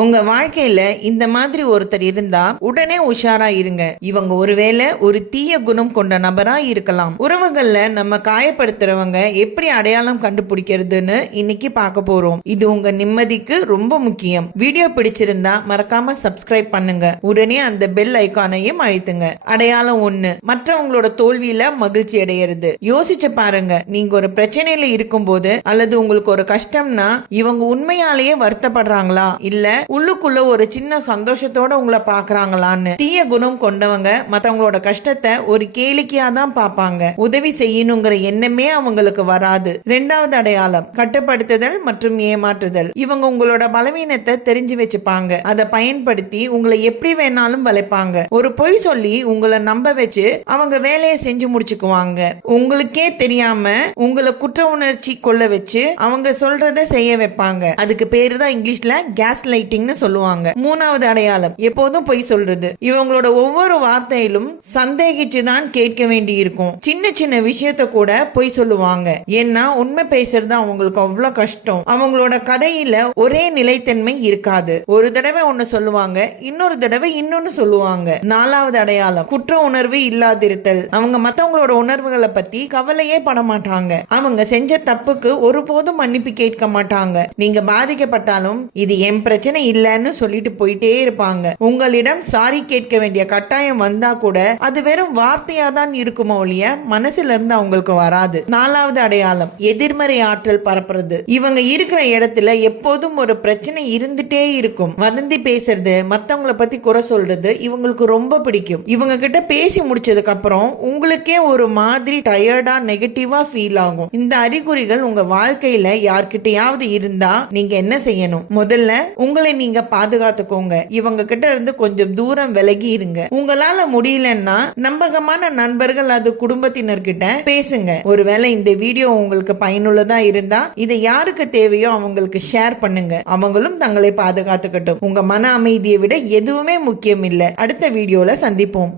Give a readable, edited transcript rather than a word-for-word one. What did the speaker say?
உங்க வாழ்க்கையில இந்த மாதிரி ஒருத்தர் இருந்தா உடனே உஷாரா இருங்க. இவங்க ஒருவேளை ஒரு தீய குணம் கொண்ட நபரா இருக்கலாம். உறவுகள்ல நம்ம காயப்படுத்துறவங்க எப்படி அடையாளம் கண்டுபிடிக்கிறதுன்னு இன்னைக்கு பார்க்க போறோம். இது உங்க நிம்மதிக்கு ரொம்ப முக்கியம். வீடியோ பிடிச்சிருந்தா மறக்காம சப்ஸ்கிரைப் பண்ணுங்க. உடனே அந்த பெல் ஐகானையும் அழுத்துங்க. அடையாளம் 1, மற்றவங்களோட தோல்வியில மகிழ்ச்சி அடையிறது. யோசிச்சு பாருங்க, நீங்க ஒரு பிரச்சனையில இருக்கும் போது அல்லது உங்களுக்கு ஒரு கஷ்டம்னா இவங்க உண்மையாலேயே வருத்தப்படுறாங்களா இல்ல உள்ளுக்குள்ள ஒரு சின்ன சந்தோஷத்தோட உங்களை பாக்குறாங்களான்னு. தீய குணம் கொண்டவங்க மத்தவங்களோட கஷ்டத்தை ஒரு கேளிக்கையா தான் பாப்பாங்க. உதவி செய்யணுங்கிற எண்ணமே அவங்களுக்கு வராது. 2வது அடையாளம் கட்டுப்படுத்துதல் மற்றும் ஏமாற்றுதல். இவங்க உங்களோட பலவீனத்தை தெரிஞ்சு வச்சுப்பாங்க. அதை பயன்படுத்தி உங்களை எப்படி வேணாலும் வளைப்பாங்க. ஒரு பொய் சொல்லி உங்களை நம்ப வச்சு அவங்க வேலையை செஞ்சு முடிச்சுக்குவாங்க. உங்களுக்கே தெரியாம உங்களை குற்ற உணர்ச்சி கொள்ள வச்சு அவங்க சொல்றத செய்ய வைப்பாங்க. அதுக்கு பேரு தான் இங்கிலீஷ்ல கேஸ் லைட்டிங்னு சொல்லுவாங்க. 3வது அடையாளம் எப்போதும் பொய் சொல்றது. இவங்களோட ஒவ்வொரு வார்த்தையிலும் சந்தேகிச்சு தான் கேட்க வேண்டி இருக்கும். சின்ன சின்ன விஷயத்த கூட பொய் சொல்லுவாங்க. ஏன்னா உண்மை பேசுறது அவங்களுக்கு அவ்வளவு கஷ்டம். அவங்களோட கதையில ஒரே நிலைத்தன்மை இருக்காது. ஒரு தடவை ஒன்னு சொல்லுவாங்க, இன்னொரு தடவை இன்னொன்னு சொல்லுவாங்க. 4வது அடையாளம் குற்ற உணர்வு இல்லாதிருத்தல். அவங்க மத்தவங்களோட உணர்வுகளை பத்தி கவலையே பட மாட்டாங்க. அவங்க செஞ்ச தப்புக்கு ஒருபோதும் மன்னிப்பு கேட்க மாட்டாங்க. நீங்க பாதிக்கப்பட்டாலும் இது என் பிரச்சனை இல்லைன்னு சொல்லிட்டு போயிட்டே இருப்பாங்க. உங்களிடம் சாரி கேட்க வேண்டிய கட்டாயம் வந்தா கூட அது வெறும் வார்த்தையா தான் இருக்குமோ ஒழிய மனசுல இருந்து அவங்களுக்கு வராது. 4வது அடையாளம் எதிர்மறை ஆற்றல் பரப்புறது. இவங்க இருக்கிற இடத்துல எப்போதும் ஒரு பிரச்சனை இருந்துட்டே இருக்கும். வதந்தி பேசுறது, மத்தவங்களை பத்தி குறை சொல்றது இவங்களுக்கு ரொம்ப பிடிக்கும். இவங்க கிட்ட பேசி முடிச்சதுக்கு அப்புறம் உங்களுக்கே ஒரு மாதிரி டயர்டா நெகட்டிவா ஃபீல் ஆகும். இந்த அறிகுறிகள் உங்க வாழ்க்கையில யார்கிட்டயாவது இருந்தா நீங்க என்ன செய்யணும்? முதல்ல உங்களை நீங்க பாதுகாத்துக்கோங்க. இவங்க கிட்ட இருந்து கொஞ்சம் தூரம் விலகி இருங்க. உங்களால முடியலன்னா நம்பகமான நண்பர்கள் அது குடும்பத்தினர்கிட்ட பேசுங்க. ஒருவேளை இந்த வீடியோ உங்களுக்கு பயனுள்ளதா இருந்தா இதை யாருக்கு தேவையோ அவங்களுக்கு ஷேர் பண்ணுங்க. அவங்களும் தங்களை பாதுகாத்துக்கட்டும். உங்க மன அமைதியை விட எதுவுமே முக்கியம் இல்ல. அடுத்த வீடியோல சந்திப்போம்.